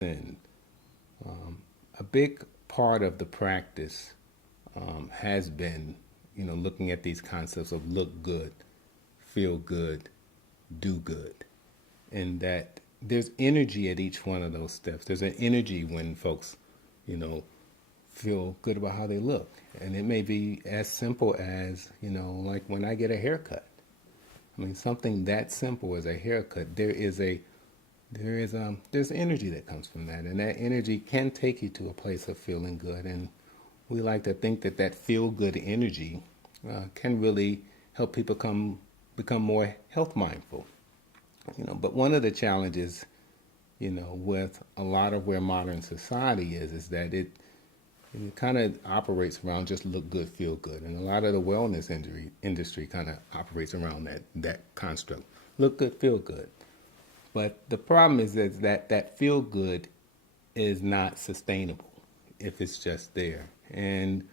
And a big part of the practice has been, looking at these concepts of look good, feel good, do good, and that there's energy at each one of those steps. There's an energy when folks, you know, feel good about how they look, and it may be as simple as, like when I get a haircut. I mean, something that simple as a haircut. There's energy that comes from that, and that energy can take you to a place of feeling good. And we like to think that that feel good energy can really help people become more health mindful. But one of the challenges, with a lot of where modern society is that it kind of operates around just look good, feel good, and a lot of the wellness industry kind of operates around that construct: look good, feel good. But the problem is that feel good is not sustainable if it's just there. And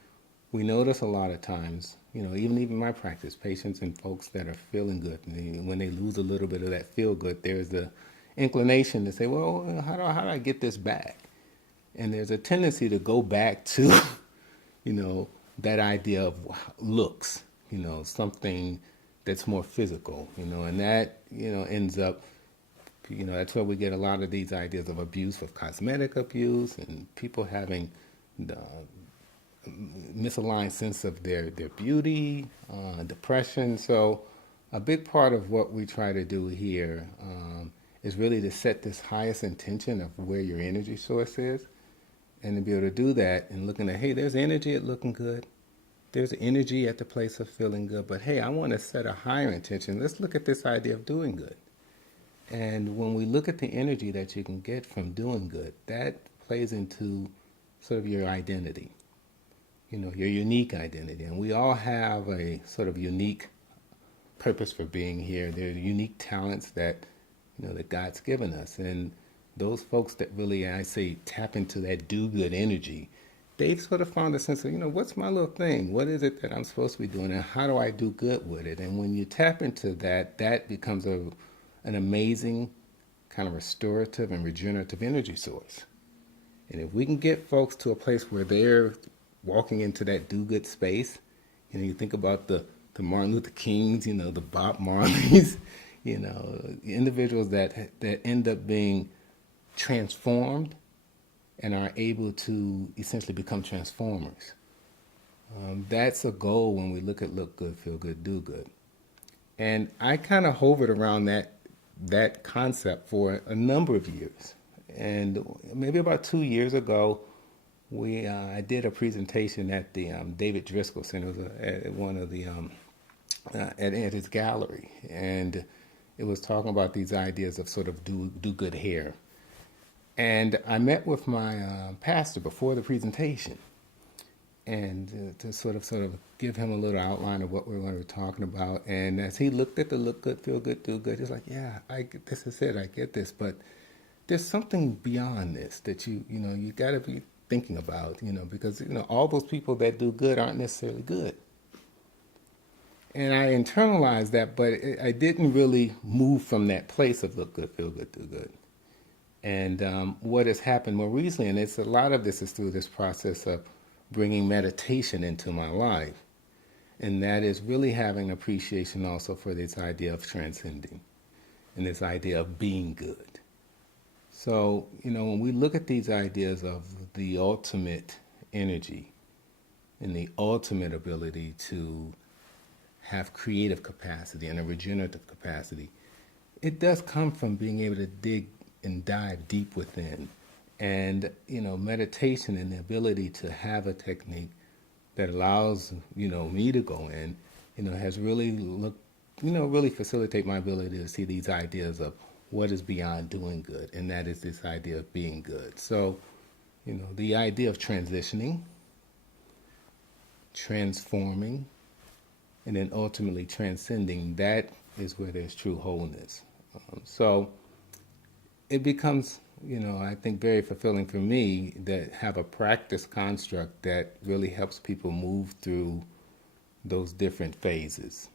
we notice a lot of times, even my practice, patients and folks that are feeling good, when they lose a little bit of that feel good, there's the inclination to say, well, how do I get this back? And there's a tendency to go back to, you know, that idea of looks, something that's more physical, and that, ends up, that's where we get a lot of these ideas of abuse, of cosmetic abuse, and people having the misaligned sense of their beauty, depression. So a big part of what we try to do here is really to set this highest intention of where your energy source is, and to be able to do that and looking at, hey, there's energy at looking good. There's energy at the place of feeling good. But hey, I want to set a higher intention. Let's look at this idea of doing good. And when we look at the energy that you can get from doing good, that plays into sort of your identity, your unique identity. And we all have a sort of unique purpose for being here. There are unique talents that, that God's given us. And those folks that really, I say, tap into that do-good energy, they've sort of found a sense of, what's my little thing? What is it that I'm supposed to be doing, and how do I do good with it? And when you tap into that, that becomes an amazing kind of restorative and regenerative energy source. And if we can get folks to a place where they're walking into that do-good space, you think about the Martin Luther Kings, the Bob Marleys, individuals that end up being transformed and are able to essentially become transformers. That's a goal when we look at look good, feel good, do good. And I kind of hovered around that concept for a number of years. And maybe about 2 years ago, I did a presentation at the David Driscoll Center. It was at one of the at his gallery, and it was talking about these ideas of sort of do good here. And I met with my pastor before the presentation, and to sort of give him a little outline of what we were going to be talking about. And as he looked at the look good, feel good, do good, he's like, yeah, this is it, I get this, but there's something beyond this that you got to be thinking about, because all those people that do good aren't necessarily good. And I internalized that, but I didn't really move from that place of look good, feel good, do good. And what has happened more recently, and a lot of this is through this process of bringing meditation into my life, and that is really having appreciation also for this idea of transcending and this idea of being good. So, when we look at these ideas of the ultimate energy and the ultimate ability to have creative capacity and a regenerative capacity, it does come from being able to dig and dive deep within. And, meditation and the ability to have a technique that allows, me to go in, has really really facilitate my ability to see these ideas of what is beyond doing good, and that is this idea of being good. So, the idea of transitioning, transforming, and then ultimately transcending, that is where there's true wholeness. So it becomes, I think very fulfilling for me that have a practice construct that really helps people move through those different phases.